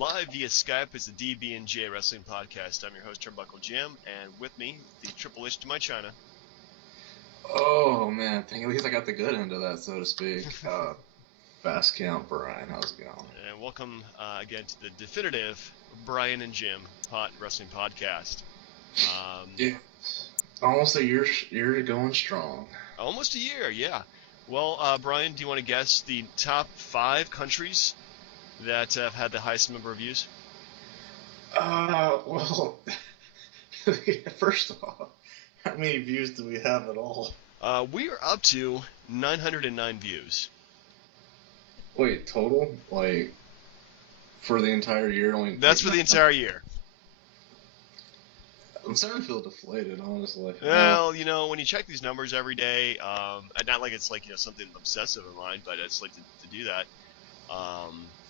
Live via Skype is the DB&J Wrestling Podcast. I'm your host, Turnbuckle Jim, and with me, the Triple H to my China. Oh, man. At least I got the good end of that, so to speak. Fast count, Brian. How's it going? And welcome again to the definitive Brian and Jim Hot Wrestling Podcast. Yeah. Almost a year going strong. Almost a year, yeah. Well, Brian, do you want to guess the top 5 countries that have had the highest number of views? Well, first off, how many views do we have at all? We are up to 909 views. Wait, total? Like, for the entire year? That's for the entire year. I'm starting to feel deflated, honestly. Well, you know, when you check these numbers every day, not like it's like, you know, something obsessive in mind, but it's like to do that.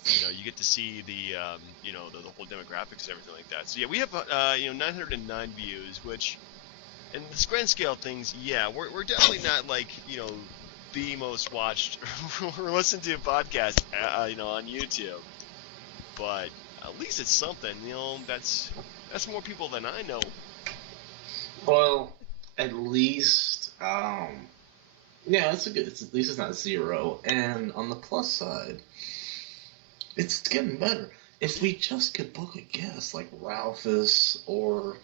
You know, you get to see the, you know, the whole demographics and everything like that. So yeah, we have, you know, 909 views, which, in this grand scale of things, yeah, we're definitely not like, you know, the most watched or listened to podcast, you know, on YouTube. But at least it's something, you know. That's more people than I know. Well, at least, yeah, that's a good. At least it's not 0. And on the plus side, it's getting better. If we just could book a guest like Ralphus or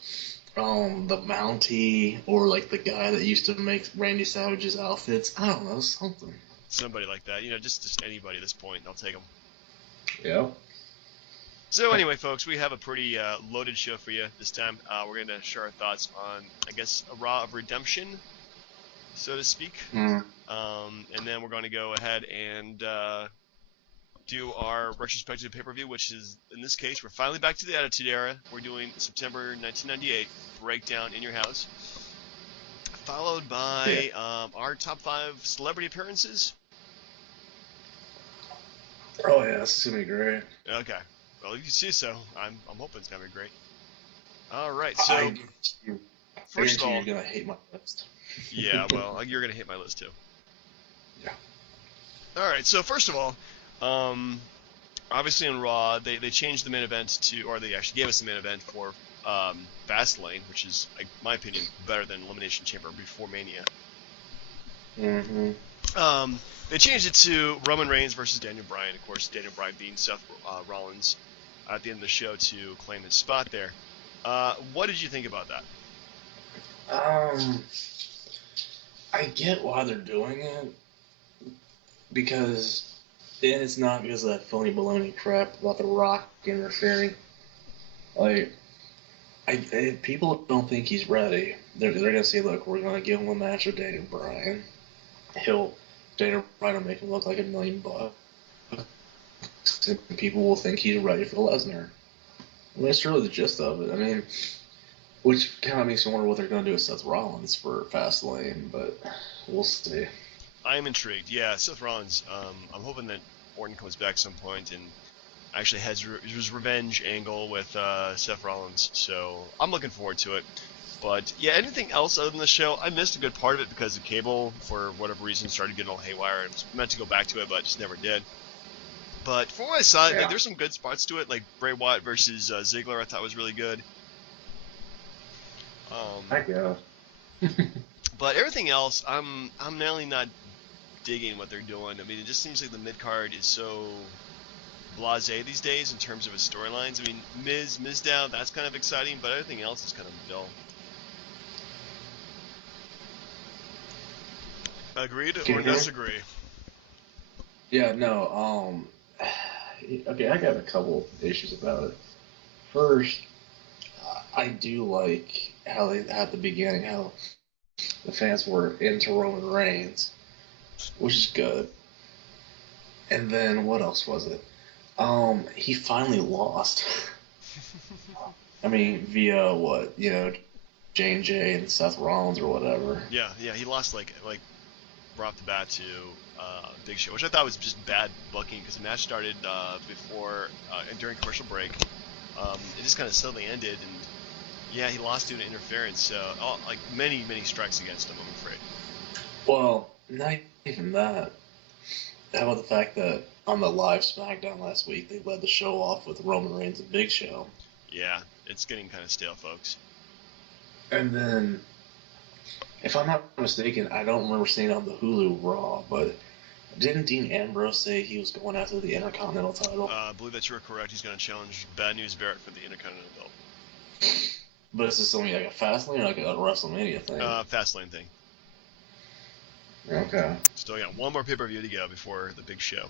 the Mountie or like the guy that used to make Randy Savage's outfits, I don't know, something. Somebody like that, you know, just anybody at this point, I'll take them. Yeah. So anyway, folks, we have a pretty loaded show for you this time. We're going to share our thoughts on, I guess, a Raw of Redemption, so to speak. And then we're going to go ahead and do our retrospective pay-per-view, which is, in this case, we're finally back to the Attitude Era. We're doing September 1998 Breakdown in Your House, followed by our top 5 celebrity appearances. Oh, yeah, this is going to be great. Okay. Well, if you see so, I'm hoping it's going to be great. All right, so first of all, you're going to hate my list. Yeah, well, you're going to hate my list too. Yeah. All right, so first of all, obviously on Raw, they changed the main event to, or they actually gave us the main event for Fastlane, which is, in my opinion, better than Elimination Chamber before Mania. Mm-hmm. They changed it to Roman Reigns versus Daniel Bryan. Of course, Daniel Bryan being Seth Rollins at the end of the show to claim his spot there. What did you think about that? I get why they're doing it, because it's not because of that phony baloney crap about The Rock interfering. Like, if people don't think he's ready, they're gonna say, look, we're gonna give him a match with Daniel Bryan. Daniel Bryan will make him look like $1 million bucks. And people will think he's ready for Lesnar. I mean, that's really the gist of it. I mean, which kind of makes me wonder what they're going to do with Seth Rollins for Fastlane, but we'll see. I am intrigued. Yeah, Seth Rollins. I'm hoping that Orton comes back at some point and actually has his revenge angle with Seth Rollins. So I'm looking forward to it. But yeah, anything else other than the show? I missed a good part of it because the cable, for whatever reason, started getting all haywire. I was meant to go back to it, but just never did. But from what I saw, like, there's some good spots to it, like Bray Wyatt versus Ziggler. I thought was really good. I guess. But everything else, I'm really not digging what they're doing. I mean, it just seems like the mid card is so blasé these days in terms of its storylines. I mean, Mizdow, that's kind of exciting, but everything else is kind of dull. Agreed or disagree? Yeah, no, okay, I got a couple issues about it. First, I do like how they, at the beginning, how the fans were into Roman Reigns, which is good. And then, what else was it? He finally lost. I mean, via what, you know, J&J and Seth Rollins or whatever. Yeah, he lost like right off the bat to Big Show, which I thought was just bad booking because the match started before and during commercial break. It just kind of suddenly ended, and yeah, he lost due to interference. So like many strikes against him, I'm afraid. Well, not even that. how about the fact that on the live SmackDown last week, they led the show off with Roman Reigns and Big Show. Yeah, it's getting kind of stale, folks. And then, if I'm not mistaken, I don't remember seeing it on the Hulu Raw, but didn't Dean Ambrose say he was going after the Intercontinental title? I believe that you're correct. He's going to challenge Bad News Barrett for the Intercontinental belt. But is this only like a Fastlane or like a WrestleMania thing? Fastlane thing. Okay. Still got one more pay-per-view to go before the big show.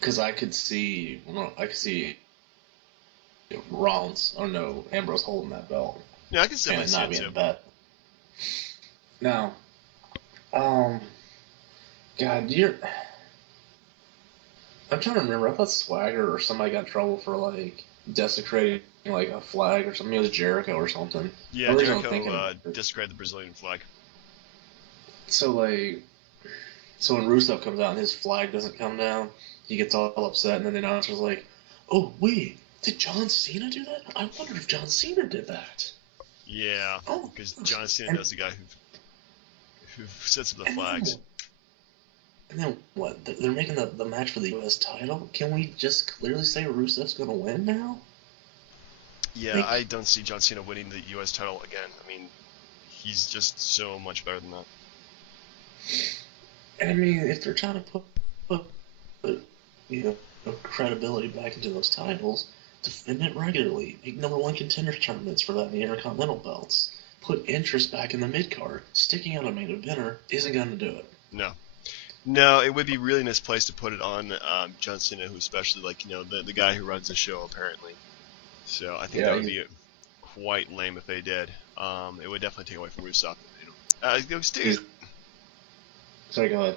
Because I could see Rollins, Ambrose holding that belt. Yeah, I can see and it not being too. a bet. Now, God, I'm trying to remember. I thought Swagger or somebody got in trouble for like desecrating like a flag or something. It was Jericho or something. Yeah, Jericho desecrated the Brazilian flag. So when Rusev comes out and his flag doesn't come down, he gets all upset, and then the announcer's like, "Oh wait, did John Cena do that? I wonder if John Cena did that." Yeah, because John Cena is the guy who sets up the flags. And then what? They're making the match for the U.S. title? Can we just clearly say Rusev's going to win now? Yeah, I don't see John Cena winning the U.S. title again. I mean, he's just so much better than that. And I mean, if they're trying to put credibility back into those titles, defend it regularly. Make #1 contenders tournaments for that in the Intercontinental belts. Put interest back in the mid-card. Sticking out a main eventer isn't going to do it. No, it would be really misplaced to put it on John Cena, who especially the guy who runs the show apparently. So I think that would be quite lame if they did. It would definitely take away from Rusev. Sorry, go ahead.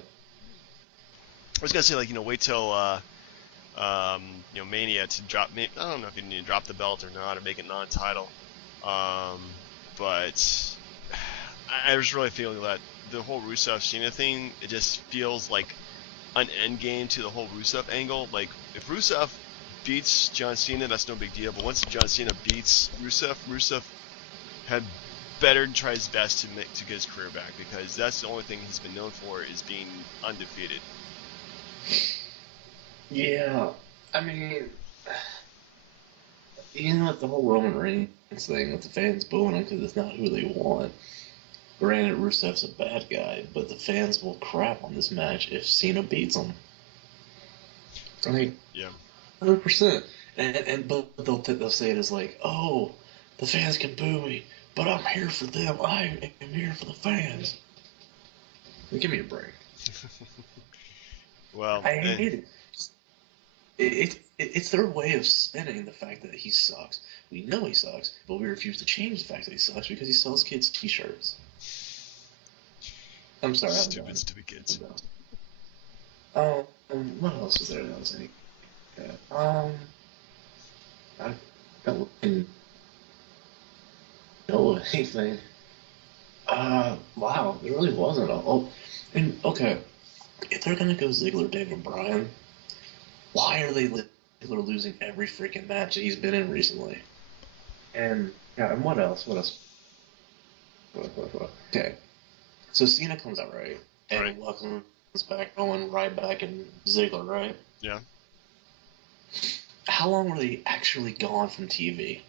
I was gonna say wait till Mania to drop. I don't know if you need to drop the belt or not, or make it non-title. But I was really feeling that the whole Rusev Cena thing, it just feels like an end game to the whole Rusev angle. Like if Rusev beats John Cena, that's no big deal. But once John Cena beats Rusev had better try his best to get his career back, because that's the only thing he's been known for, is being undefeated. Yeah, I mean, with the whole Roman Reigns thing, with the fans booing him because it's not who they want. Granted, Rusev's a bad guy, but the fans will crap on this match if Cena beats him. I mean, yeah, 100%. But they'll say it as like, oh, the fans can boo me, but I'm here for them. I am here for the fans. Give me a break. Well, I hate it. It's their way of spinning the fact that he sucks. We know he sucks, but we refuse to change the fact that he sucks because he sells kids T-shirts. I'm sorry. Stupid kids. What else was there that I was thinking? I don't really know anything. Wow, there really wasn't. Okay, if they're gonna go Ziggler, Daniel Bryan, why are they Ziggler losing every freaking match that he's been in recently? And what else? What? Okay, so Cena comes out, right? And welcomes back Owen, Ryback, and Ziggler, right? Yeah. How long were they actually gone from TV?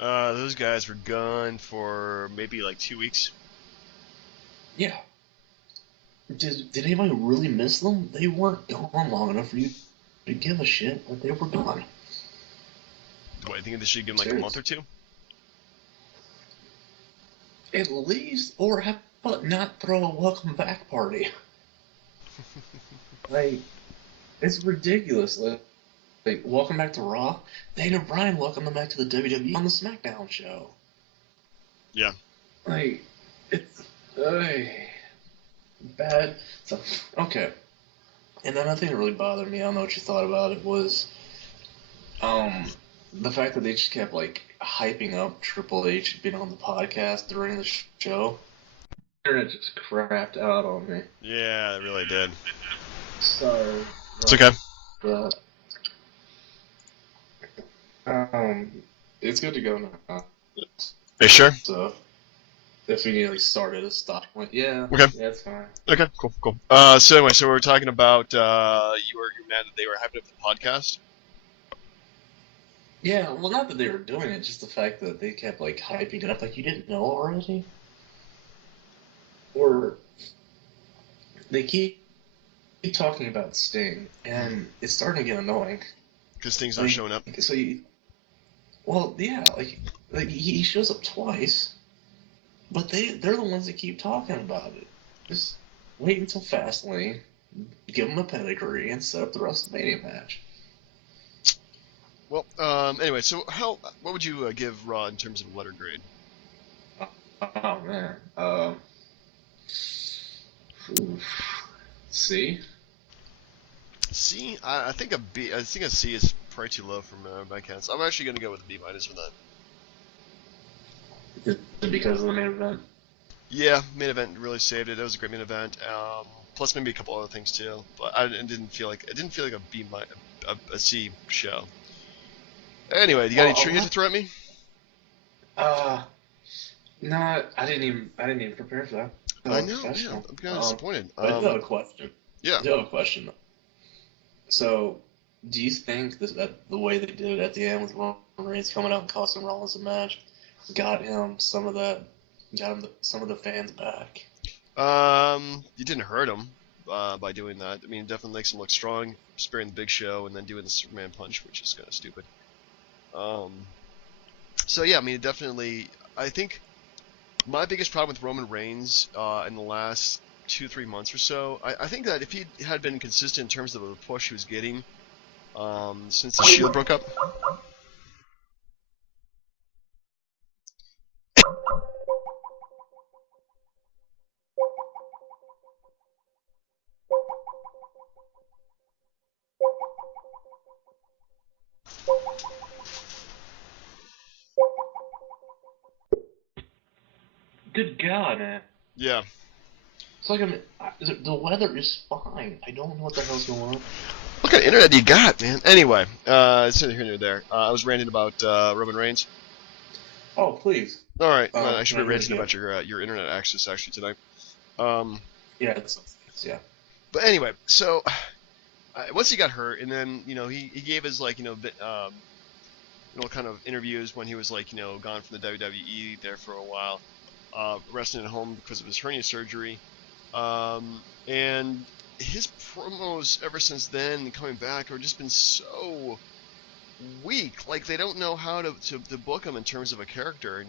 Those guys were gone for maybe like 2 weeks. Yeah. Did anybody really miss them? They weren't gone long enough for you to give a shit, but they were gone. What, I think they should give them like a month or two? At least, or how about not throw a welcome back party? Like, it's ridiculous. Like, welcome back to Raw. Daniel Bryan welcomed them back to the WWE on the SmackDown show. Yeah. Like, it's bad. So, okay. And another thing that really bothered me, I don't know what you thought about it, was the fact that they just kept like hyping up Triple H being on the podcast during the show. It just crapped out on me. Yeah, it really did. Sorry. It's okay. It's good to go now. Are you sure? So, If we started a stop point, yeah, Okay. yeah, it's fine. Okay. Cool. So anyway, so we were talking about you were mad that they were hyping up the podcast. Yeah, well, not that they were doing it, just the fact that they kept hyping it up, you didn't know already, or they keep talking about Sting, and it's starting to get annoying. Because things aren't showing up. So well, yeah, he shows up twice, but they're the ones that keep talking about it. Just wait until Fastlane, give him a pedigree, and set up the WrestleMania match. Well, anyway, so what would you give Raw in terms of letter grade? Oh man, C. C, I think a B. I think a C is probably too low for my counts. I'm actually going to go with a B minus for that. Because of the main event. Yeah, main event really saved it. It was a great main event. Plus maybe a couple other things too. But it didn't feel like a C show. Anyway, you got any trivia to throw at me? No, I didn't even prepare for that. I know. Yeah, I'm kind of disappointed. I do have a question. Yeah. I do have a question. So, do you think that the way they did it at the end with Roman Reigns coming out and costing Rollins a match got him some of the fans back? You didn't hurt him by doing that. I mean, it definitely makes him look strong, sparing the Big Show and then doing the Superman punch, which is kind of stupid. So yeah, I mean, definitely. I think my biggest problem with Roman Reigns in the last 2-3 months or so, I think that if he had been consistent in terms of the push he was getting since the Shield broke up. Good God, man. Yeah. It's the weather is fine. I don't know what the hell's going on. What kind of internet do you got, man? Anyway, it's here and there. I was ranting about Roman Reigns. Oh, please. All right, I should be ranting about your internet access actually tonight. Yeah. But anyway, so once he got hurt, and then he gave his kind of interviews when he was gone from the WWE there for a while, resting at home because of his hernia surgery, and his promos ever since then coming back have just been so weak. Like they don't know how to book him in terms of a character, and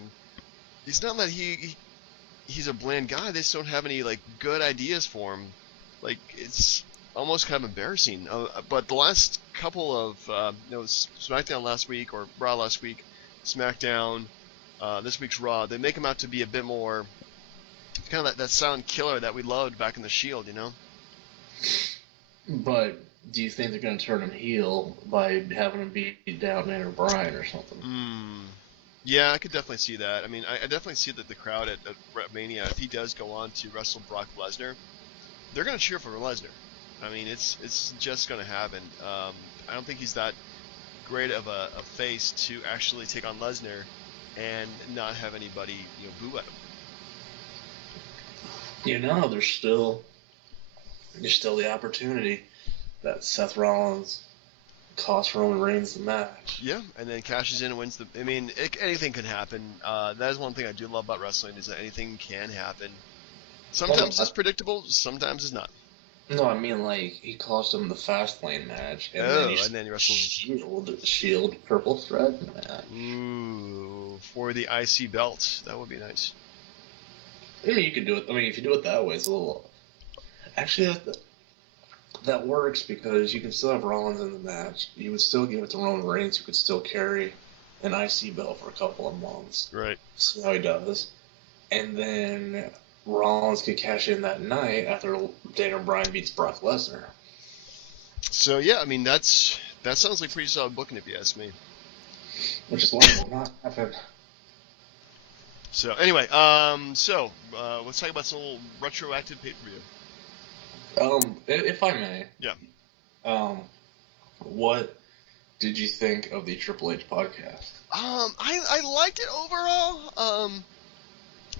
it's not that he's a bland guy. They just don't have any good ideas for him. Like it's almost kind of embarrassing. But the last couple of SmackDown last week or Raw last week, SmackDown, this week's Raw, they make him out to be a bit more kind of that silent killer that we loved back in the Shield, But do you think they're going to turn him heel by having him beat down Daniel Bryan or something? Yeah, I could definitely see that. I mean, I definitely see that the crowd at Mania, if he does go on to wrestle Brock Lesnar, they're going to cheer for Lesnar. I mean, it's just going to happen. I don't think he's that great of a face to actually take on Lesnar and not have anybody boo at him. There's still the opportunity that Seth Rollins costs Roman Reigns the match. Yeah, and then cashes in and wins the. I mean, anything can happen. That is one thing I do love about wrestling is that anything can happen. Sometimes it's predictable, sometimes it's not. No, I mean he cost him the Fastlane match, and then he wrestled Shield Purple Thread match. Ooh, for the IC belt, that would be nice. I mean, you could do it. I mean, if you do it that way, it's a little. Actually, that works because you can still have Rollins in the match. You would still give it to Roman Reigns, who could still carry an IC belt for a couple of months. Right. See how he does. And then Rollins could cash in that night after Daniel Bryan beats Brock Lesnar. So, yeah, I mean, that sounds like pretty solid booking if you ask me. Which is why it will not happen. So, anyway, let's talk about some little retroactive pay-per-view. If I may. Yeah. What did you think of the Triple H podcast? I liked it overall.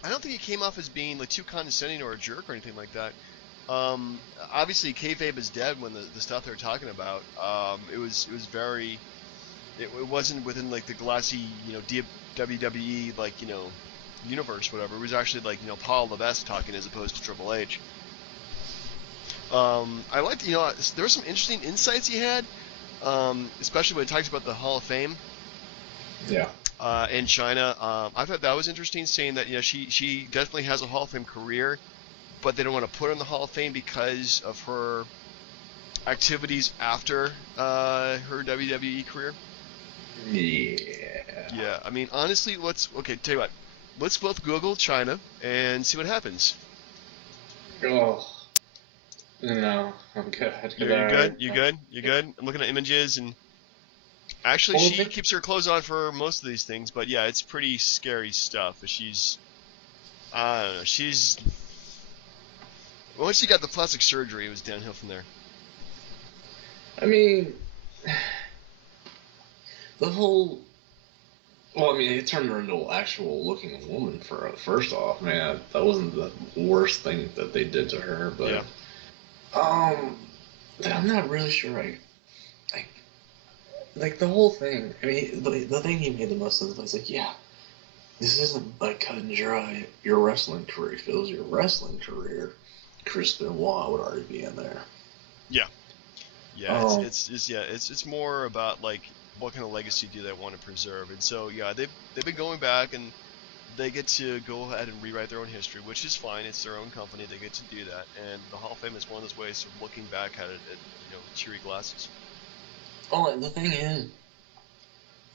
I don't think he came off as being like too condescending or a jerk or anything like that. Obviously, Kayfabe is dead when the stuff they were talking about. It was very. It wasn't within like the glassy, WWE like universe, whatever. It was actually like Paul Levesque talking as opposed to Triple H. I liked there were some interesting insights he had, especially when he talks about the Hall of Fame. Yeah. In China, I thought that was interesting, saying that she definitely has a Hall of Fame career, but they don't want to put her in the Hall of Fame because of her activities after her WWE career. Yeah. Yeah, I mean, honestly, tell you what, let's both Google China and see what happens. Oh, no, I'm good. You're good? You good? You good? I'm looking at images, and actually, Well, she keeps her clothes on for most of these things, but yeah, it's pretty scary stuff. She's, I don't know, once she got the plastic surgery, it was downhill from there. I mean, the whole. Well, I mean, it turned her into an actual looking woman first off, man. That wasn't the worst thing that they did to her, but Yeah. I'm not really sure. Like the whole thing. I mean, the thing he made the most sense was like, yeah, this isn't like cut and dry your wrestling career. If it was your wrestling career, Chris Benoit would already be in there. Yeah. Yeah, it's more about like what kind of legacy do they want to preserve, and so yeah, they've been going back and they get to go ahead and rewrite their own history, which is fine. It's their own company; they get to do that, and the Hall of Fame is one of those ways of looking back at it at cheery glasses. Oh, and the thing is,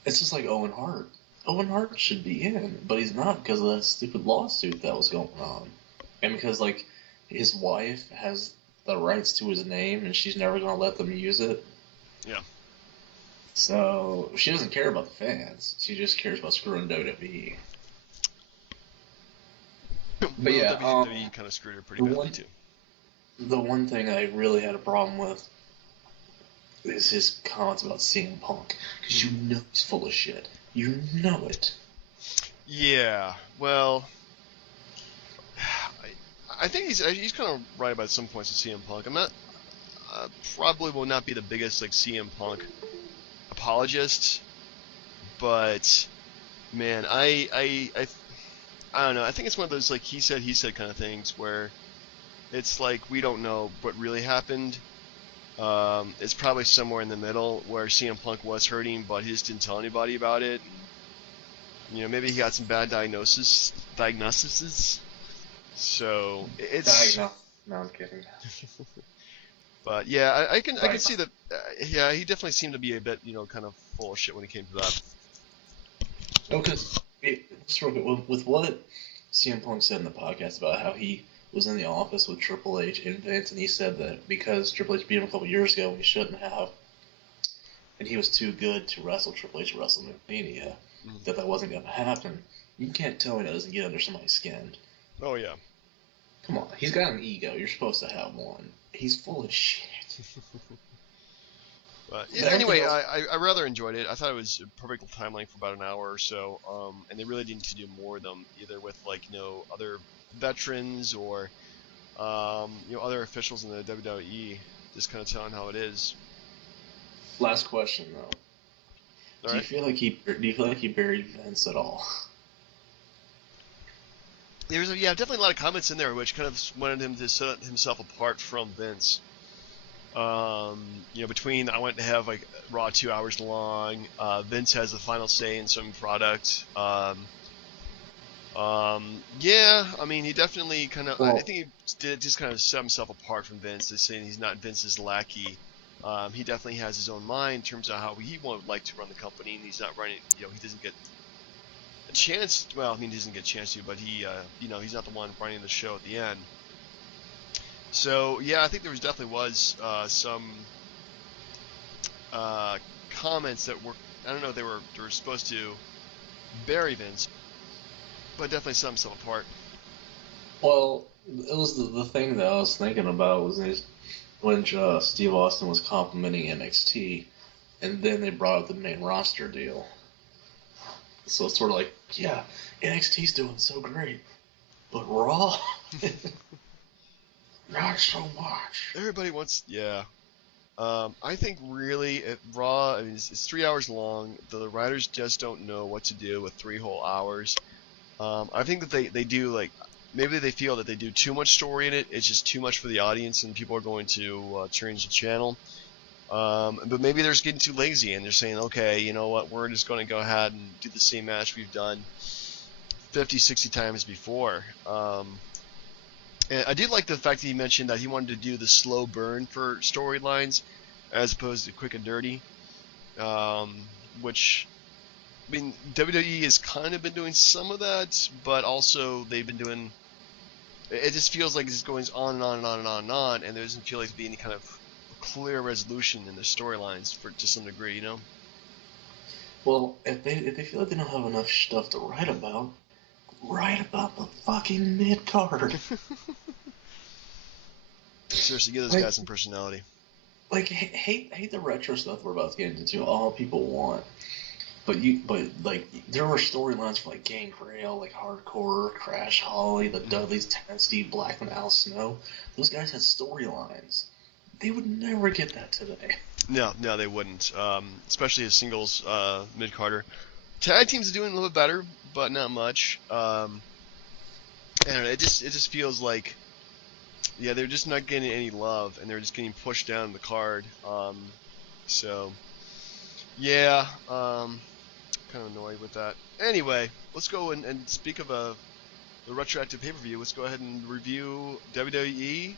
it's just like Owen Hart. Owen Hart should be in, but he's not because of that stupid lawsuit that was going on, and because like his wife has the rights to his name and she's never gonna let them use it. Yeah. So she doesn't care about the fans. She just cares about screwing WWE. But yeah, WWE kind of screwed her pretty badly too. The one thing I really had a problem with is his comments about CM Punk, because you know he's full of shit. You know it. Yeah. Well, I think he's kind of right about some points with CM Punk. I'm not probably will not be the biggest like CM Punk apologist, but man, I don't know. I think it's one of those like he said kind of things where it's like we don't know what really happened. It's probably somewhere in the middle where CM Punk was hurting, but he just didn't tell anybody about it. Maybe he got some bad diagnoses. So it's. No, I'm kidding. But yeah, I can see that. Yeah, he definitely seemed to be a bit, kind of full of shit when it came to that. Oh, because just real quick, with what CM Punk said in the podcast about how he was in the office with Triple H and Vince, and he said that because Triple H beat him a couple years ago, he shouldn't have, and he was too good to wrestle Triple H at WrestleMania, that wasn't going to happen. You can't tell me that doesn't get under somebody's skin. Oh yeah. Come on, he's got an ego. You're supposed to have one. He's full of shit. But yeah, anyway, I rather enjoyed it. I thought it was a perfect time length for about an hour or so, and they really didn't need to do more of them, either with like other veterans or other officials in the WWE, just kind of telling how it is. Last question though. Do you feel like he buried Vince at all? There's definitely a lot of comments in there which kind of wanted him to set himself apart from Vince. Between I want to have like Raw 2 hours long. Vince has the final say in some product. Yeah, I mean he definitely kind of. I think he did just kind of set himself apart from Vince, just saying he's not Vince's lackey. He definitely has his own mind in terms of how he would like to run the company, and he's not running. He doesn't get a chance. Well, I mean, he doesn't get a chance to, but he, he's not the one running the show at the end. So yeah, I think there definitely was some comments that were, I don't know, they were supposed to bury Vince, but definitely set himself apart. Well, it was the thing that I was thinking about was when Steve Austin was complimenting NXT, and then they brought up the main roster deal. So it's sort of like, yeah, NXT's doing so great. But Raw, not so much. Everybody wants, yeah. I think really, Raw, I mean, it's 3 hours long. The writers just don't know what to do with 3 whole hours. I think that they do, like, maybe they feel that they do too much story in it. It's just too much for the audience, and people are going to change the channel. But maybe they're just getting too lazy, and they're saying, okay, you know what, we're just going to go ahead and do the same match we've done 50, 60 times before. And I did like the fact that he mentioned that he wanted to do the slow burn for storylines as opposed to quick and dirty, which, I mean, WWE has kind of been doing some of that, but also they've been doing, it just feels like it's going on and on and on and on and on, and there doesn't feel like to be any kind of clear resolution in the storylines to some degree, you know? Well, if they feel like they don't have enough stuff to write about the fucking mid card. Seriously, give those guys some personality. Like, hate the retro stuff we're about to get into. All people want, but like there were storylines for like Gangrel, like Hardcore, Crash Holly, the Dudleys, Steve Blackman, Al Snow. Those guys had storylines. They would never get that today. No, they wouldn't. Especially as singles mid-carder. Tag teams are doing a little bit better, but not much. And it just feels like, yeah, they're just not getting any love, and they're just getting pushed down the card. So, yeah, kind of annoyed with that. Anyway, let's go and speak of the retroactive pay-per-view. Let's go ahead and review WWE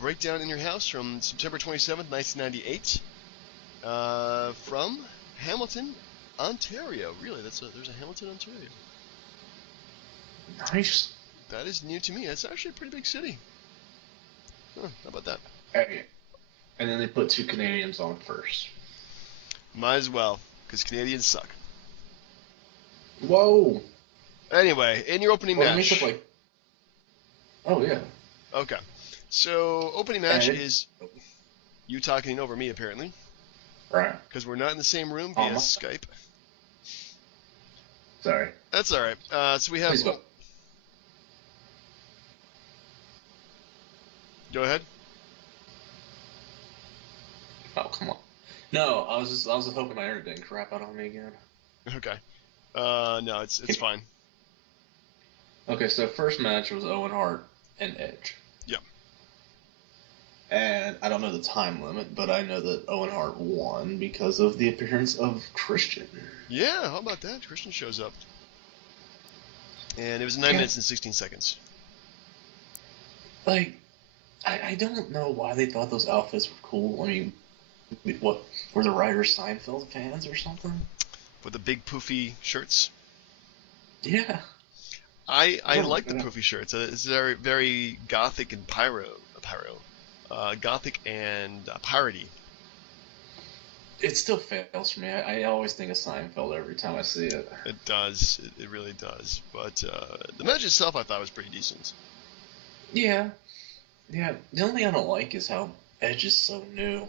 Breakdown in Your House from September 27th, 1998, from Hamilton, Ontario. Really, there's a Hamilton, Ontario. Nice. That is new to me. It's actually a pretty big city. Huh, how about that? Hey. And then they put 2 Canadians on first. Might as well, because Canadians suck. Whoa. Anyway, in your opening match. Like... Oh, yeah. Okay. So, opening match is you talking over me, apparently. Right. Because we're not in the same room via Skype. Sorry. That's alright. So we have... Please go. Go ahead. Oh, come on. No, I was just hoping my internet didn't crap out on me again. Okay. No, it's fine. Okay, so first match was Owen Hart and Edge. Yeah. And I don't know the time limit, but I know that Owen Hart won because of the appearance of Christian. Yeah, how about that? Christian shows up. And it was 9 minutes and 16 seconds. Like, I don't know why they thought those outfits were cool. I mean, what, were the writers Seinfeld fans or something? With the big poofy shirts? Yeah. I like the poofy shirts. It's very, very gothic and gothic and piratey. It still fails for me. I always think of Seinfeld every time I see it. It does. It really does. But the match itself I thought was pretty decent. Yeah. Yeah. The only thing I don't like is how Edge is so new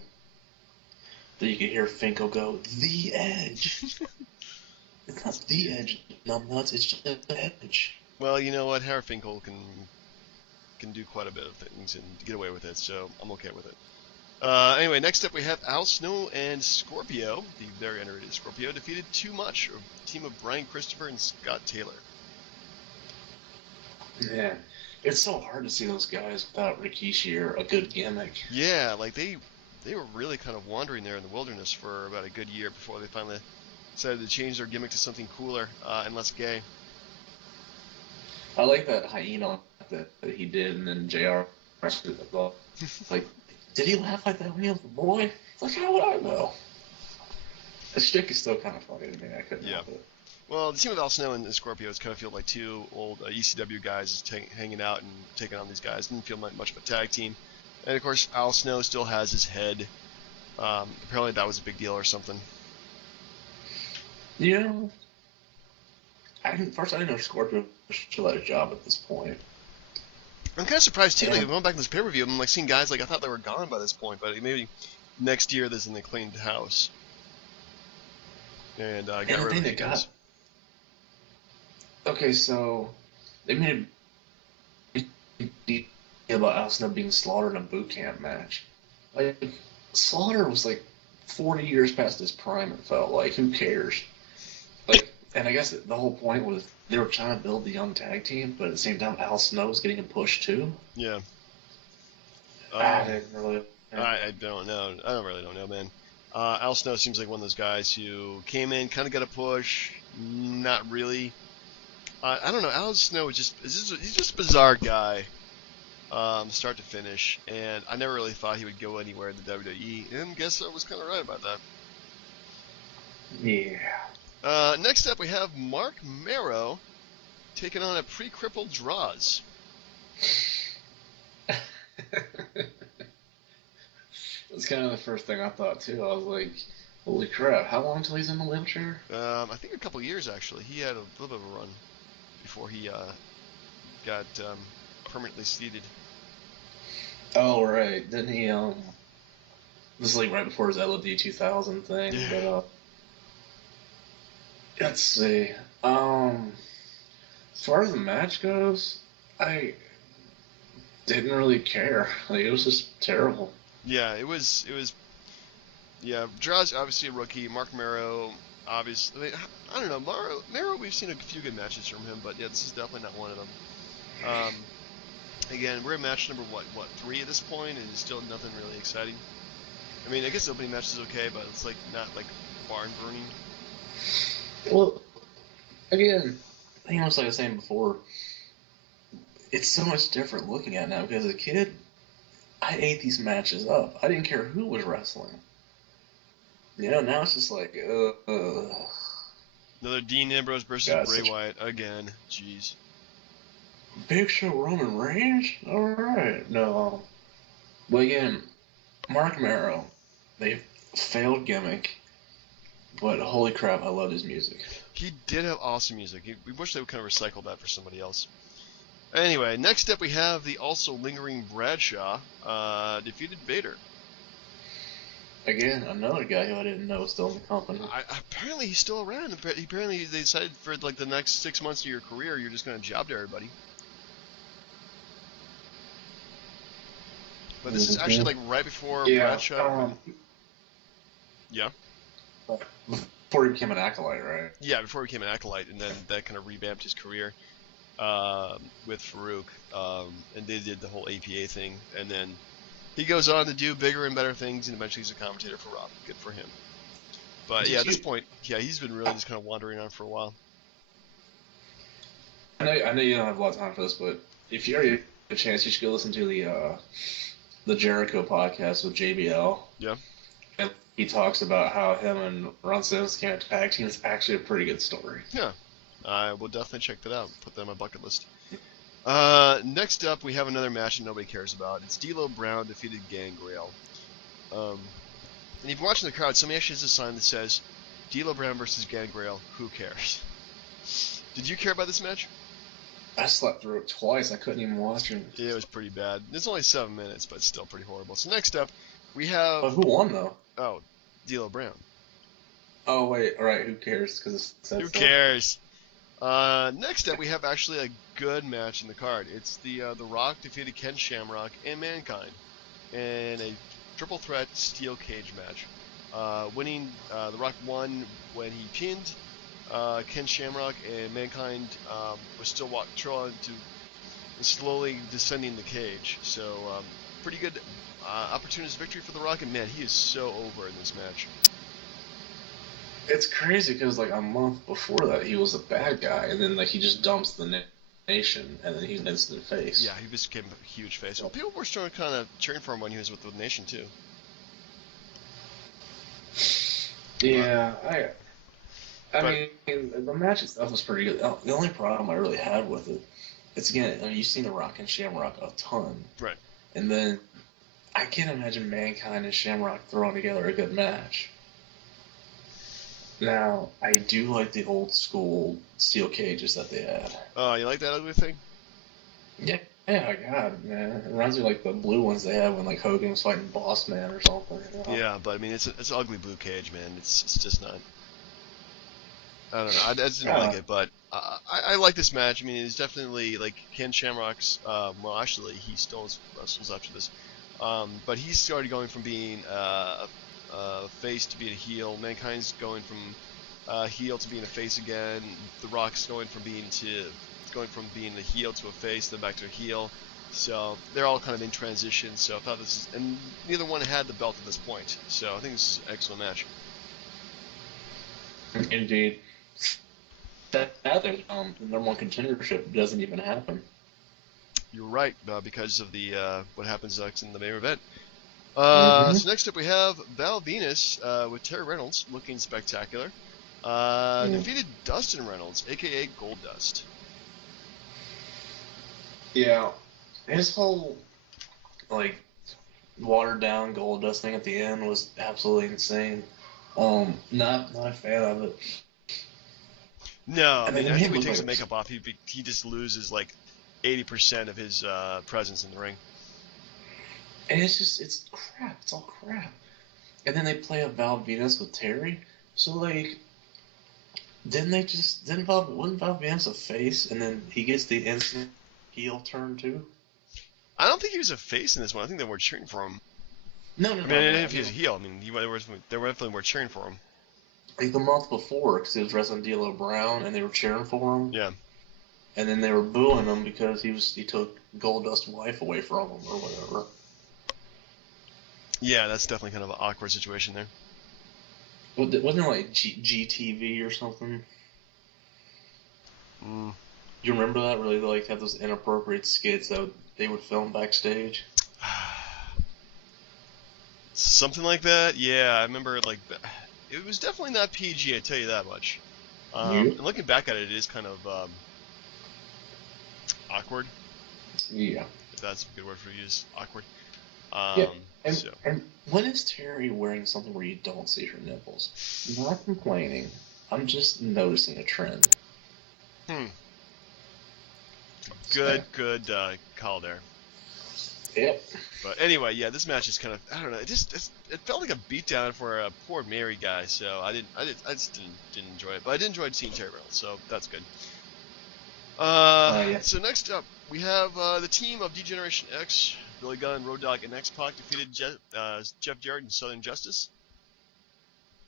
that you could hear Finkel go, "The Edge." It's not the Edge, numbnuts. It's just the Edge. Well, you know what? Harry Finkel can do quite a bit of things and get away with it, so I'm okay with it. Anyway, next up we have Al Snow and Scorpio. The very underrated Scorpio defeated Too Much, a team of Brian Christopher and Scott Taylor. Yeah, it's so hard to see those guys without Rikishi or a good gimmick. Yeah, like they were really kind of wandering there in the wilderness for about a good year before they finally decided to change their gimmick to something cooler and less gay. I like that hyena that he did, and then JR like, did he laugh like that when he was a boy? It's like, how would I know? The shtick is still kind of funny to me. I couldn't help it. Well, the team of Al Snow and Scorpios kind of feel like two old ECW guys just hanging out and taking on these guys. Didn't feel like much of a tag team. And of course, Al Snow still has his head. Apparently that was a big deal or something. Yeah. First, I didn't know Scorpio still had a job at this point. I'm kind of surprised too. Like, going back to this pay-per-view, I'm like seeing guys like I thought they were gone by this point, but maybe next year there's a cleaned house. And got rid of the guys. Okay, so they made deal about Al Snow being slaughtered in a boot camp match. Like, Slaughter was like 40 years past his prime, it felt like. Who cares? Like, and I guess the whole point was they were trying to build the young tag team, but at the same time, Al Snow was getting a push too. Yeah. I didn't really. I don't know. I really don't know, man. Al Snow seems like one of those guys who came in, kind of got a push, not really. I don't know. Al Snow he's just a bizarre guy, start to finish, and I never really thought he would go anywhere in the WWE, and guess I was kind of right about that. Yeah. Next up, we have Mark Marrow taking on a pre-crippled Draws. That's kind of the first thing I thought too. I was like, "Holy crap! How long till he's in the wheelchair?" I think a couple years actually. He had a little bit of a run before he got permanently seated. Oh right, didn't he? This is like right before his LOD 2000 thing. Yeah. But let's see. As far as the match goes, I didn't really care. Like, it was just terrible. Yeah, it was. Yeah, Draws obviously a rookie. Mark Marrow, obviously. I don't know. Marrow, we've seen a few good matches from him, but yeah, this is definitely not one of them. Again, we're at match number what 3 at this point, and still nothing really exciting. I mean, I guess the opening match is okay, but it's like not like barn burning. Well, again, I think like I was saying before, it's so much different looking at it now because as a kid, I ate these matches up. I didn't care who was wrestling. You know, now it's just like, Another Dean Ambrose versus Bray Wyatt again. Jeez. Big Show Roman Reigns? Alright. No. But again, Mark Marrow, they failed gimmick, but holy crap, I love his music. He did have awesome music. We wish they would kind of recycle that for somebody else. Anyway, next up we have the also lingering Bradshaw defeated Vader. Again, another guy who I didn't know was still in the company. Apparently he's still around. Apparently they decided for like the next 6 months of your career, you're just going to job to everybody. But this is actually like right before Bradshaw. Yeah. Before he became an acolyte, right? Yeah, before he became an acolyte, and then that kind of revamped his career with Farouk, and they did the whole APA thing, and then he goes on to do bigger and better things, and eventually he's a commentator for Raw. Good for him. But yeah, at this point, yeah, he's been really just kind of wandering on for a while. I know you don't have a lot of time for this, but if you ever get a chance, you should go listen to the Jericho podcast with JBL. Yeah. And he talks about how him and Ron Simmons came to tag team. It's actually a pretty good story. Yeah. I will definitely check that out. Put that on my bucket list. Next up, we have another match that nobody cares about. It's D'Lo Brown defeated Gangrel. And if you're watching the crowd, somebody actually has a sign that says, D'Lo Brown versus Gangrel, who cares? Did you care about this match? I slept through it twice. I couldn't even watch it. Yeah, it was pretty bad. It's only 7 minutes, but still pretty horrible. So next up, we have... But who won, though? Oh, D'Lo Brown. Oh, wait. All right, who cares? Who cares? Next up, we have actually a good match in the card. It's the Rock defeated Ken Shamrock and Mankind in a triple threat steel cage match. The Rock won when he pinned Ken Shamrock, and Mankind was still trying to slowly descending the cage. So pretty good opportunist victory for the Rock, and man, he is so over in this match. It's crazy because like a month before that he was a bad guy, and then like he just dumps the Nation, and then he's an instant face. Yeah, he just became a huge face. Well, people were starting kind of cheering for him when he was with the Nation too. Yeah, I mean the match itself was pretty good. The only problem I really had with it, it's again, I mean, you've seen the Rock and Shamrock a ton, right? And then I can't imagine Mankind and Shamrock throwing together a good match. Now, I do like the old school steel cages that they had. Oh, you like that ugly thing? Yeah, God, man. It reminds me of like the blue ones they had when like Hogan was fighting Boss Man or something. You know? Yeah, but I mean, it's an ugly blue cage, man. It's just not. I don't know. I just didn't like it, but I like this match. I mean, it's definitely like Ken Shamrock's. Well, actually, he still wrestles after this, but he started going from being a face to being a heel. Mankind's going from heel to being a face again. The Rock's going from being a heel to a face, then back to a heel. So they're all kind of in transition. So I thought this is, and neither one had the belt at this point. So I think this is an excellent match. Indeed. That the number one contendership doesn't even happen. You're right, because of the what happens next in the main event. Mm-hmm. So next up we have Val Venus with Terry Reynolds looking spectacular. Defeated Dustin Reynolds, aka Goldust. Yeah, his whole like watered down Goldust thing at the end was absolutely insane. Not a fan of it. No, I mean I think when he takes like the makeup off, he just loses like 80% of his presence in the ring. And it's crap. It's all crap. And then they play a Val Venus with Terry. So like, wasn't Val Venus a face, and then he gets the instant heel turn too? I don't think he was a face in this one. I think they were cheering for him. No. I mean, if he was a heel, I mean, they definitely were cheering for him. Like the month before, because he was wrestling D'Lo Brown, and they were cheering for him. Yeah. And then they were booing him because he took Goldust's wife away from him or whatever. Yeah, that's definitely kind of an awkward situation there. Wasn't it like GTV or something? Mm. Do you remember that? Really, like had those inappropriate skits that they would film backstage. Something like that. Yeah, I remember. Like, it was definitely not PG. I tell you that much. And looking back at it, it is kind of awkward. Yeah. If that's a good word for use, awkward. Yeah. And when is Terry wearing something where you don't see her nipples? I'm not complaining. I'm just noticing a trend. Good call there. Yep. But anyway, yeah, this match is kind of, I don't know, it felt like a beatdown for a poor Mary guy. So I just didn't enjoy it. But I did enjoy seeing Terry Reynolds, so that's good. Yeah. So next up, we have the team of D-Generation X, Billy Gunn, Road Dogg, and X-Pac defeated Jeff Jarrett and Southern Justice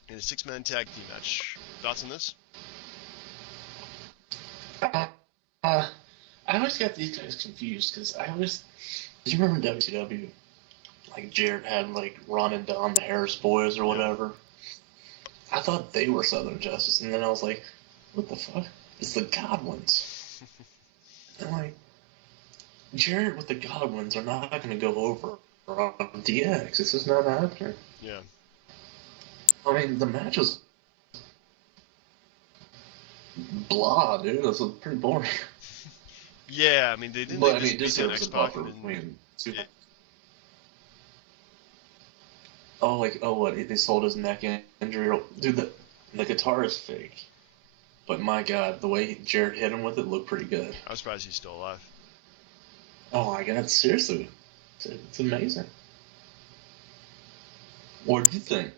in a 6-man tag team match. Thoughts on this? I always got these guys confused because do you remember WCW? Like Jarrett had like Ron and Don, the Harris Boys or whatever. I thought they were Southern Justice, and then I was like, what the fuck? It's the Goblins. And like, Jarrett with the Goblins are not going to go over on DX. This is not happening. Yeah. I mean, the match was blah, dude. That's pretty boring. Yeah, I mean, they didn't. But I mean, this an was a X-Pac. buffer. What? They sold his neck injury. Dude, the guitar is fake. But my God, the way Jarrett hit him with it looked pretty good. I was surprised he's still alive. Oh my God, seriously, it's amazing. What do you think?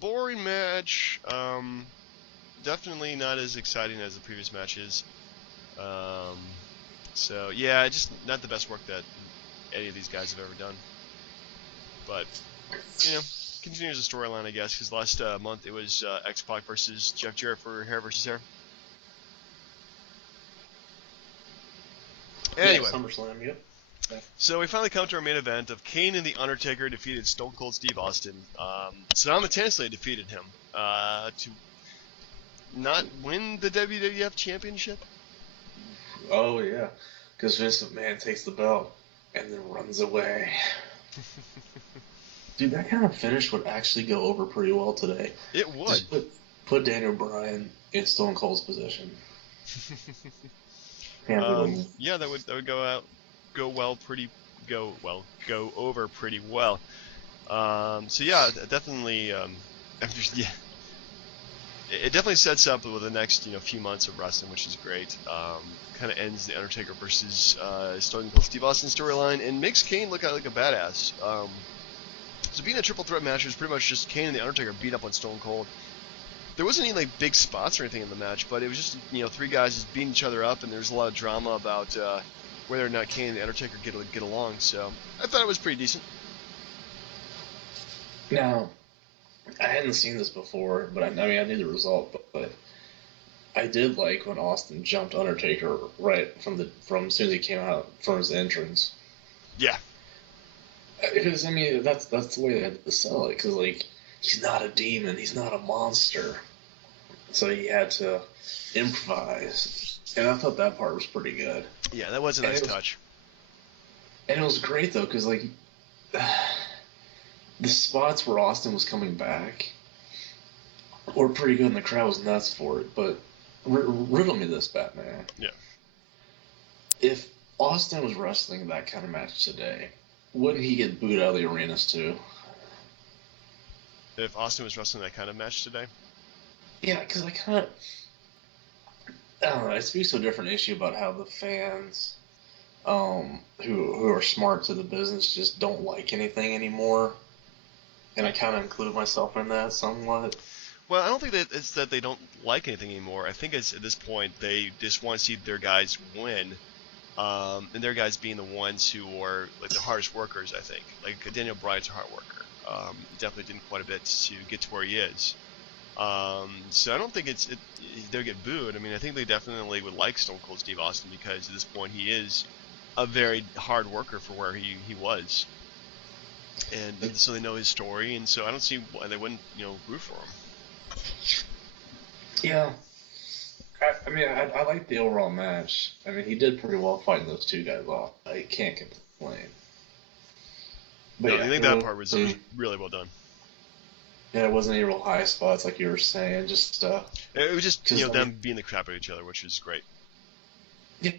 Boring match. Definitely not as exciting as the previous matches. So yeah, just not the best work that any of these guys have ever done. But continues the storyline, I guess, because last month it was X-Pac versus Jeff Jarrett for hair versus hair. Anyway, SummerSlam, yep. So we finally come to our main event of Kane and The Undertaker defeated Stone Cold Steve Austin. Simultaneously defeated him to not win the WWF Championship. Oh yeah, because Vince McMahon takes the belt and then runs away. Dude, that kind of finish would actually go over pretty well today. It would. Just put Daniel Bryan in Stone Cold's position. Yeah, that would go over pretty well. So yeah, definitely. Yeah, it definitely sets up with the next few months of wrestling, which is great. Kind of ends the Undertaker versus Stone Cold Steve Austin storyline and makes Kane look like a badass. So being a triple threat match was pretty much just Kane and the Undertaker beat up on Stone Cold. there wasn't any like big spots or anything in the match, but it was just three guys just beating each other up, and there's a lot of drama about whether or not Kane and the Undertaker get along. So I thought it was pretty decent. Now, I hadn't seen this before, but I mean I knew the result, but I did like when Austin jumped Undertaker right from as soon as he came out from his entrance. Yeah. Because I mean that's the way they had to sell it. Because like he's not a demon, he's not a monster, so he had to improvise, and I thought that part was pretty good. Yeah, that was a nice touch. And it was great though, because like the spots where Austin was coming back were pretty good, and the crowd was nuts for it. But riddle me this, Batman. Yeah. If Austin was wrestling that kind of match today, wouldn't he get booed out of the arenas too? If Austin was wrestling that kind of match today? Yeah, because I don't know. It speaks to a different issue about how the fans, who are smart to the business, just don't like anything anymore. And I kind of include myself in that somewhat. Well, I don't think that it's that they don't like anything anymore. I think it's at this point they just want to see their guys win, and their guys being the ones who are like the hardest workers. I think like Daniel Bryan's a hard worker. Definitely did quite a bit to get to where he is. So I don't think they'll get booed. I mean, I think they definitely would like Stone Cold Steve Austin because at this point he is a very hard worker for where he was. And so they know his story, and so I don't see why they wouldn't, root for him. Yeah. I mean, I like the overall match. I mean, he did pretty well fighting those two guys off. I can't complain. But no, yeah, I think that part was really well done. Yeah, it wasn't any real high spots like you were saying. Just it was just them beating the crap out of each other, which is great. Yeah.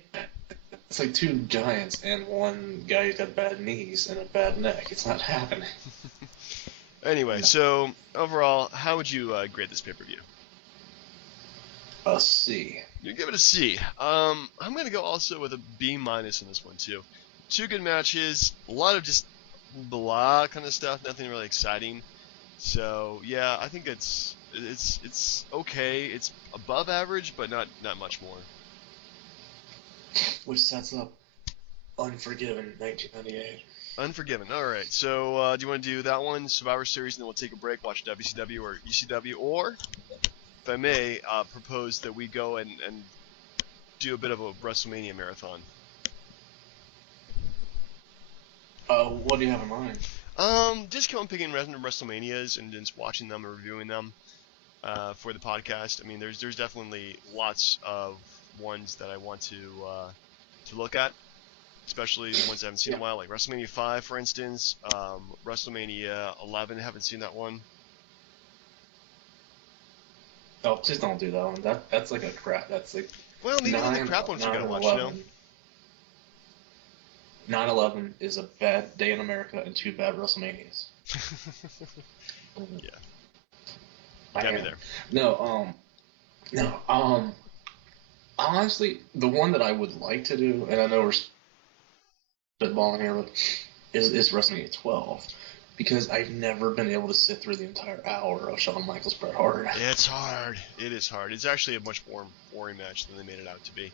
It's like two giants and one guy who's got bad knees and a bad neck. It's not happening. Anyway, so overall, how would you grade this pay-per-view? A C. You give it a C. I'm going to go also with a B- on this one, too. Two good matches, a lot of just blah kind of stuff, nothing really exciting. So, yeah, I think it's okay. It's above average, but not much more. Which sets up Unforgiven 1998. Unforgiven. All right. So, do you want to do that one, Survivor Series, and then we'll take a break, watch WCW or ECW, or, if I may, propose that we go and do a bit of a WrestleMania marathon. What do you have in mind? Just keep on picking random WrestleManias and just watching them or reviewing them for the podcast. I mean, there's definitely lots of ones that I want to look at, especially the ones I haven't seen in a while, like WrestleMania 5, for instance. WrestleMania 11, haven't seen that one. Oh, please don't do that one. That's like a crap. That's like. Well, maybe even the crap ones you gotta watch, 9/11 is a bad day in America and two bad WrestleManias. Yeah. Got me there. No. Honestly, the one that I would like to do, and I know we're spitballing here, but is WrestleMania 12. Because I've never been able to sit through the entire hour of Shawn Michaels Bret Hart. It's hard. It is hard. It's actually a much more boring match than they made it out to be.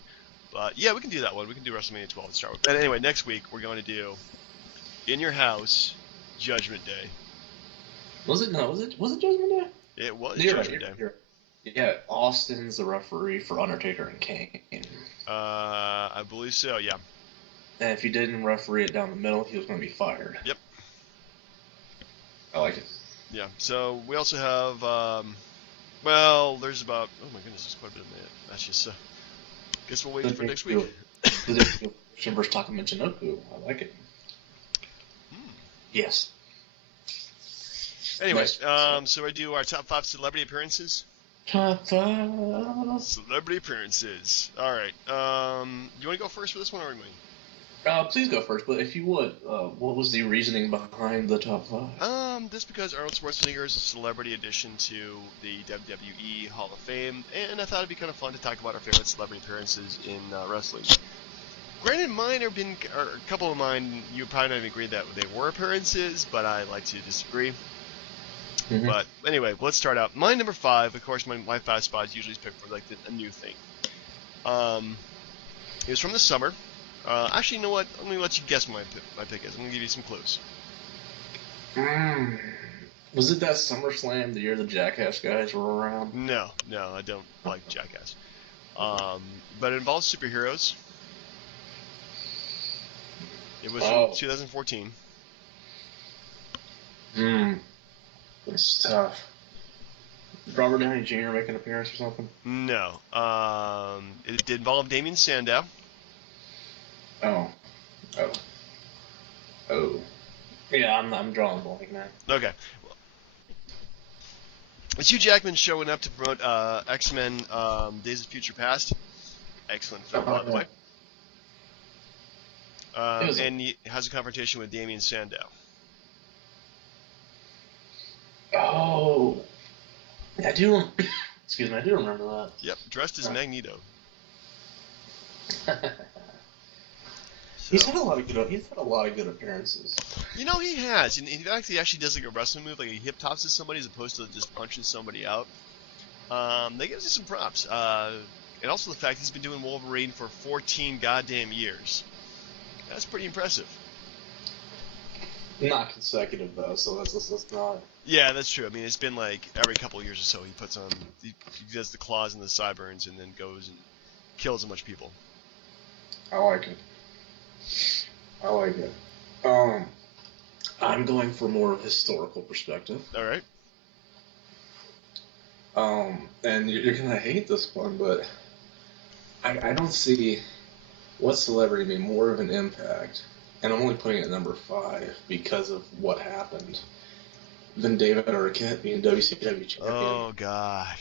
But yeah, we can do that one. We can do WrestleMania 12 to start with. But anyway, next week we're going to do In Your House, Judgment Day. Was it Judgment Day? It was Judgment Day. Yeah, Austin's the referee for Undertaker and Kane. I believe so, yeah. And if he didn't referee it down the middle, he was going to be fired. Yep. I like it. Yeah, so we also have, well, there's about, oh my goodness, there's quite a bit of matches, so guess we'll wait for next week. The versus Taka Michinoku, I like it. Yes. Anyway, so I do our top 5 celebrity appearances. Top 5 celebrity appearances. All right. Do you want to go first for this one, or me? Please go first, but if you would, what was the reasoning behind the top 5? This because Arnold Schwarzenegger is a celebrity addition to the WWE Hall of Fame, and I thought it'd be kind of fun to talk about our favorite celebrity appearances in wrestling. Granted, mine have been, or a couple of mine, you probably not even agree that they were appearances, but I like to disagree. Mm-hmm. But anyway, let's start out. My number 5, of course, my fast spot is usually picked for like a new thing. It was from the summer. Actually, you know what? Let me let you guess what my pick is. I'm gonna give you some clues. Was it that SummerSlam the year the Jackass guys were around? No, I don't like Jackass. But it involves superheroes. It was from 2014. It's tough. Robert Downey Jr. make an appearance or something? No. It did involve Damien Sandow. Oh. Yeah, I'm drawing a blank now. Okay. Well, it's Hugh Jackman showing up to promote X-Men Days of Future Past. Excellent film, by the way. And he has a confrontation with Damien Sandow. Oh. I do. Excuse me, I do remember that. Yep, dressed as Magneto. He's had a lot of good appearances. You know, he has. In fact, he actually does like a wrestling move, like he hip tosses somebody as opposed to just punching somebody out. They give him some props. And also the fact he's been doing Wolverine for 14 goddamn years. That's pretty impressive. Not consecutive though, so that's not. Yeah, that's true. I mean, it's been like every couple of years or so he puts on, he does the claws and the sideburns and then goes and kills a bunch of people. I like it. I'm going for more of a historical perspective. All right. And you're gonna hate this one, but I don't see what celebrity made more of an impact, and I'm only putting it at number 5 because of what happened, than David Arquette being WCW champion. Oh God.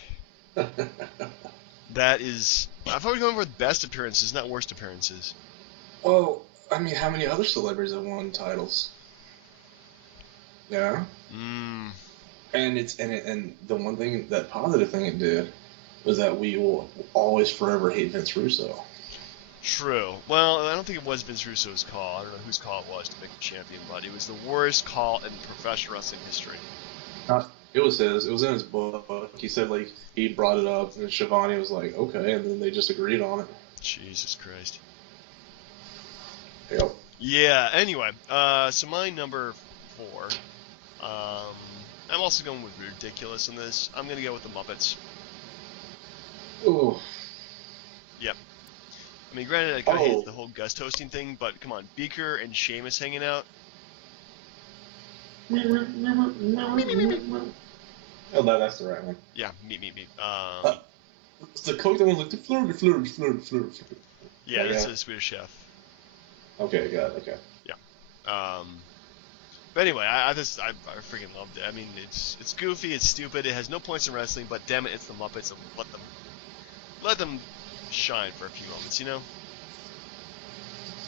That is. I thought we were going for best appearances, not worst appearances. Well, I mean, how many other celebrities have won titles? Yeah. And the one thing, that positive thing it did, was that we will always forever hate Vince Russo. True. Well, I don't think it was Vince Russo's call. I don't know whose call it was to make the champion, but it was the worst call in professional wrestling history. It was his. It was in his book. He said, like, he brought it up, and Shivani was like, okay, and then they just agreed on it. Jesus Christ. Yep. Yeah, anyway, so my number 4, I'm also going with ridiculous in this. I'm going to go with the Muppets. Ooh. Yep. I mean, granted, I hate the whole guest hosting thing, but come on, Beaker and Sheamus hanging out. Oh, that's the right one. Yeah, meet. It's the coke that was like, flirt. Yeah, that's a Swedish Chef. Okay, got it, okay. Yeah. But anyway, I freaking loved it. I mean, it's goofy, it's stupid, it has no points in wrestling, but damn it, it's the Muppets, so let them shine for a few moments, you know?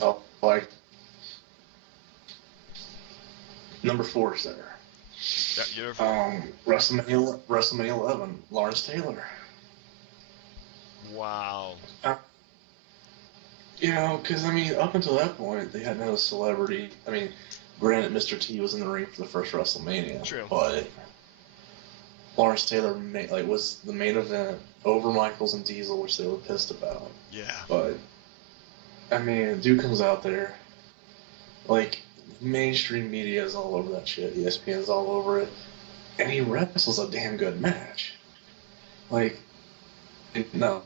Oh, like number 4 is there. Yeah, you're WrestleMania 11, Lars Taylor. Wow. You know, because, I mean, up until that point, they had no celebrity. I mean, granted, Mr. T was in the ring for the first WrestleMania. True. But Lars Taylor was the main event over Michaels and Diesel, which they were pissed about. Yeah. But, I mean, dude comes out there, like, mainstream media is all over that shit. ESPN's all over it. And he wrestles a damn good match. Like, no,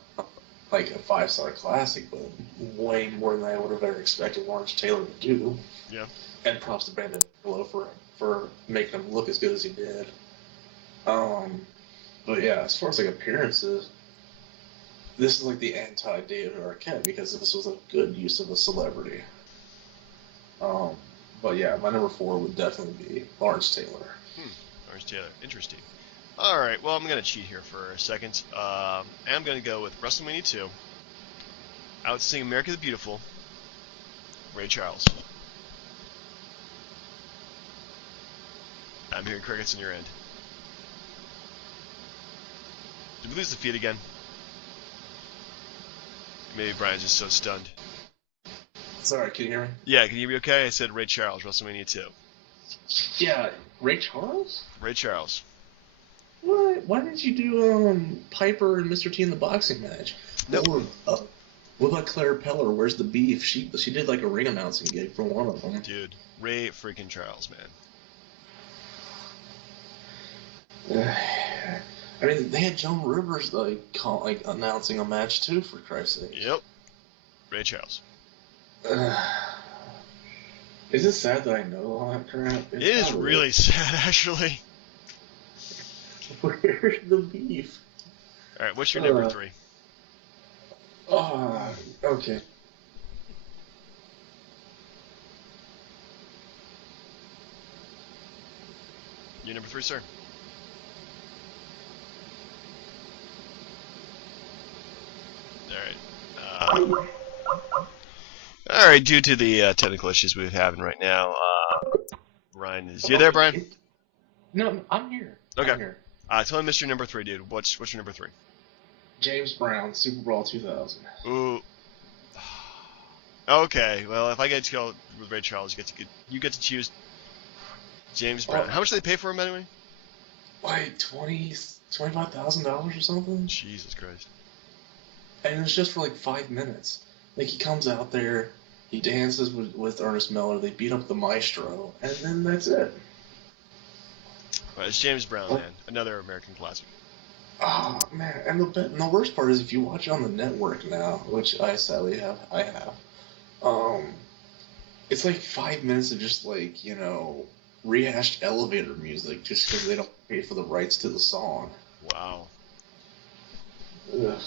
like a 5-star classic, but way more than I would have ever expected Lawrence Taylor to do. Yeah. And props to Brandon Lowe for making him look as good as he did. But yeah, as far as like appearances, this is like the anti-David Arquette because this was a good use of a celebrity. But yeah, my number 4 would definitely be Lawrence Taylor. Lawrence Taylor, interesting. All right, well, I'm going to cheat here for a second. I'm going to go with WrestleMania 2. Out to sing America the Beautiful, Ray Charles. I'm hearing crickets on your end. Did we lose the feed again? Maybe Brian's just so stunned. Sorry, can you hear me? Yeah, can you hear me okay? I said Ray Charles, WrestleMania 2. Yeah, Ray Charles? Ray Charles. why didn't you do Piper and Mr. T in the boxing match? Nope. Or what about Claire Peller? Where's the beef? She did like a ring announcing gig for one of them. Dude, Ray freaking Charles, man. I mean, they had Joan Rivers like announcing a match too, for Christ's sake. Yep. Ray Charles. Is it sad that I know all that crap? It is really sad, actually. Where's the beef? All right, what's your number 3? Okay. Your number 3, sir. All right, due to the technical issues we're having right now, Brian is... You there, Brian? No, I'm here. Okay. I'm here. Tell me, Mr. Number 3, dude. What's your number 3? James Brown, Super Bowl 2000. Ooh. Okay, well, if I get to go with Ray Charles, you get to choose James Brown. How much did they pay for him anyway? Like $25,000 or something? Jesus Christ. And it's just for like 5 minutes. Like, he comes out there, he dances with Ernest Miller, they beat up the maestro, and then that's it. Well, it's James Brown, man. Another American classic. Oh, man. And the worst part is if you watch it on the network now, which I sadly have, it's like 5 minutes of just like, rehashed elevator music just because they don't pay for the rights to the song. Wow. Ugh.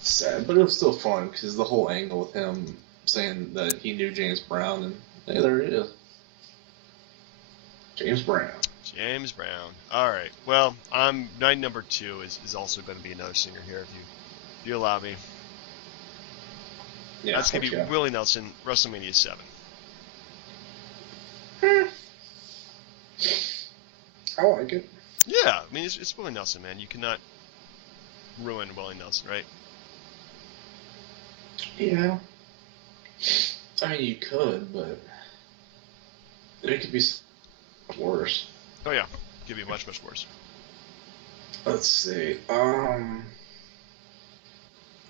Sad, but it was still fun because the whole angle with him saying that he knew James Brown, and hey, there he is. James Brown. James Brown. All right. Well, my number 2 is also going to be another singer here, if you allow me. Yeah, that's going to be Willie Nelson, WrestleMania 7. I like it. Yeah, I mean, it's Willie Nelson, man. You cannot ruin Willie Nelson, right? Yeah. I mean, you could, but it could be worse. Oh, yeah. Could be much, much worse. Let's see.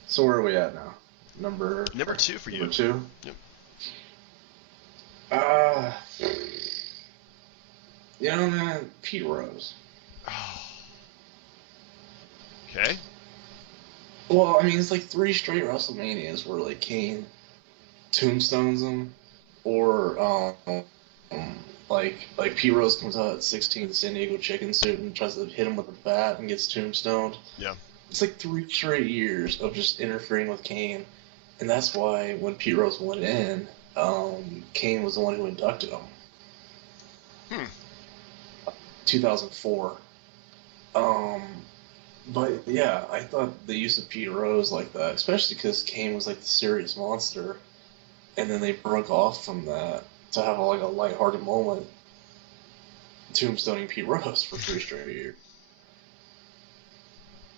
So where are we at now? Number 2 for you. Number 2? Yep. Man, Pete Rose. Okay. Well, I mean, it's like 3 straight WrestleManias where like Kane tombstones him, or like Pete Rose comes out at 16 in the San Diego chicken suit and tries to hit him with a bat and gets tombstoned. Yeah. It's like 3 straight years of just interfering with Kane, and that's why when Pete Rose went in, Kane was the one who inducted him. 2004. But yeah, I thought the use of Pete Rose like that, especially because Kane was like the serious monster, and then they broke off from that to have like a lighthearted moment, tombstoning Pete Rose for 3 straight years.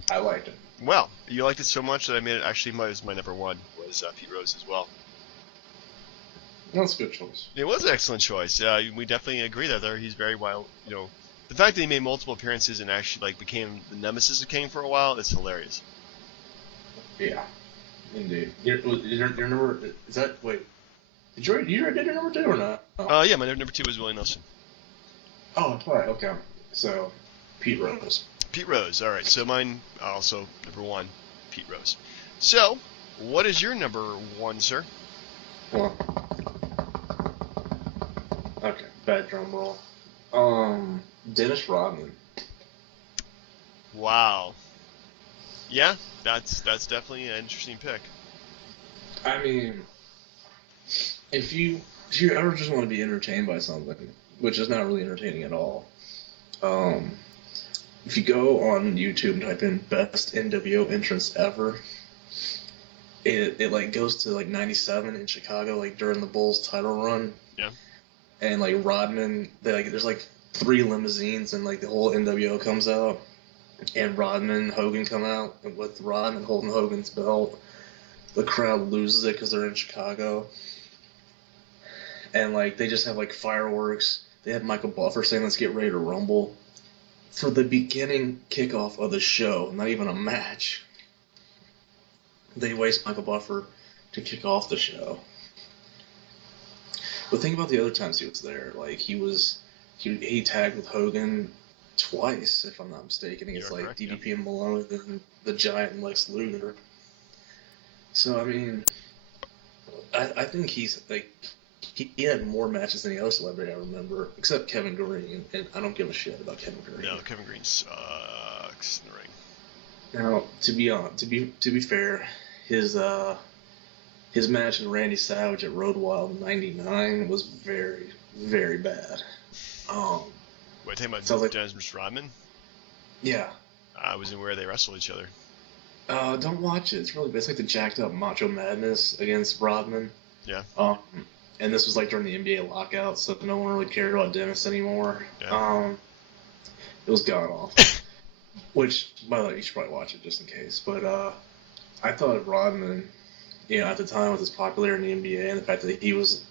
I liked it. Well, you liked it so much that I made it actually my number 1 was Pete Rose as well. That's a good choice. It was an excellent choice. We definitely agree that he's very wild. The fact that he made multiple appearances and actually became the nemesis of Kane for a while is hilarious. Yeah, indeed. Your number is that? Wait, did you already did your number 2 or not? Oh. Yeah, my number 2 was Willie Nelson. Oh, right. Okay, so Pete Rose. Pete Rose. All right. So mine also number 1, Pete Rose. So, what is your number 1, sir? Well, okay, bad drum roll. Dennis Rodman. Wow. Yeah, that's definitely an interesting pick. I mean, if you ever just want to be entertained by something, which is not really entertaining at all, if you go on YouTube and type in best NWO entrance ever, it like goes to like 97 in Chicago, like during the Bulls title run. Yeah. And like Rodman, there's like 3 limousines and like the whole NWO comes out, and Rodman and Hogan come out, and with Rodman holding Hogan's belt, the crowd loses it because they're in Chicago, and like they just have like fireworks. They have Michael Buffer saying, "Let's get ready to rumble," for the beginning kickoff of the show, not even a match, they waste Michael Buffer to kick off the show. But think about the other times he was there. Like he tagged with Hogan twice, if I'm not mistaken. It's like correct, DDP and Malone, and the Giant and Lex Luger. So I mean, I think he's like he had more matches than any other celebrity I remember, except Kevin Green, and I don't give a shit about Kevin Green. No, Kevin Green sucks in the ring. Now, to be fair, his match with Randy Savage at Road Wild '99 was very, very bad. Wait, talking about sounds like Dennis vs. Rodman? Yeah. I wasn't aware they wrestled each other. Don't watch it. It's really bad. It's like the jacked up Macho Madness against Rodman. Yeah. And this was like during the NBA lockout, so no one really cared about Dennis anymore. Yeah. It was god awful. Which, by the way, you should probably watch it just in case. But I thought Rodman, at the time with his popularity in the NBA and the fact that he was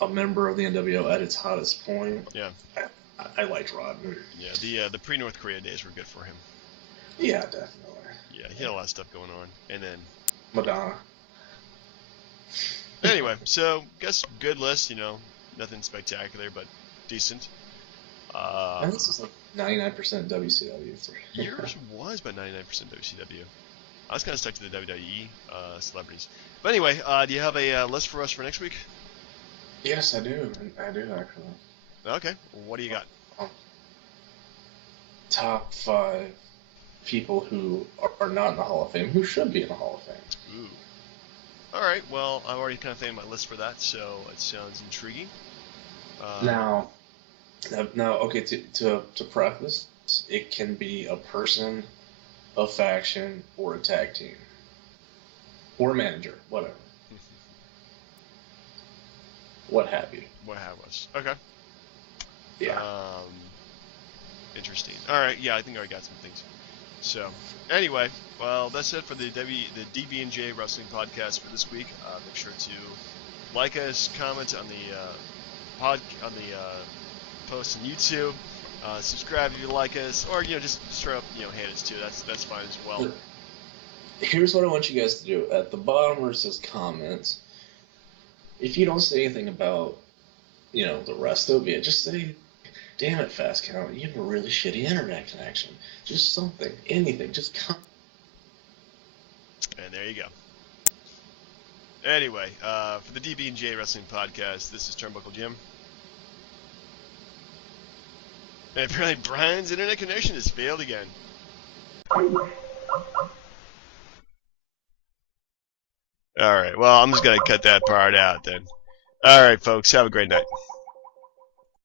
a member of the NWO at its hottest point. Yeah. I liked Rodman. Yeah, the pre-North Korea days were good for him. Yeah, definitely. Yeah, he had a lot of stuff going on. And then Madonna. Anyway, so guess good list, nothing spectacular, but decent. And this is like 99% WCW. Yours was about 99% WCW. I was kind of stuck to the WWE celebrities. But anyway, do you have a list for us for next week? Yes, I do. I do, actually. Okay, what do you got? Top 5 people who are not in the Hall of Fame, who should be in the Hall of Fame. Ooh. Alright, well, I've already kind of made my list for that, so it sounds intriguing. Now, okay, to preface, it can be a person, a faction, or a tag team. Or a manager, whatever. What have you. What have us. Okay. Yeah. Interesting. Alright, yeah, I think I got some things. So, anyway, well, that's it for the DB&J Wrestling Podcast for this week. Make sure to like us, comment on the post on YouTube, subscribe if you like us, or just straight up hate us too. That's fine as well. Here's what I want you guys to do. At the bottom where it says comments, if you don't say anything about the rest of it, just say, "Damn it, Fast Count, you have a really shitty internet connection." Just something, anything, just come. And there you go. Anyway, for the DB&J Wrestling Podcast, this is Turnbuckle Jim. And apparently Brian's internet connection has failed again. Alright, well, I'm just going to cut that part out then. Alright, folks, have a great night.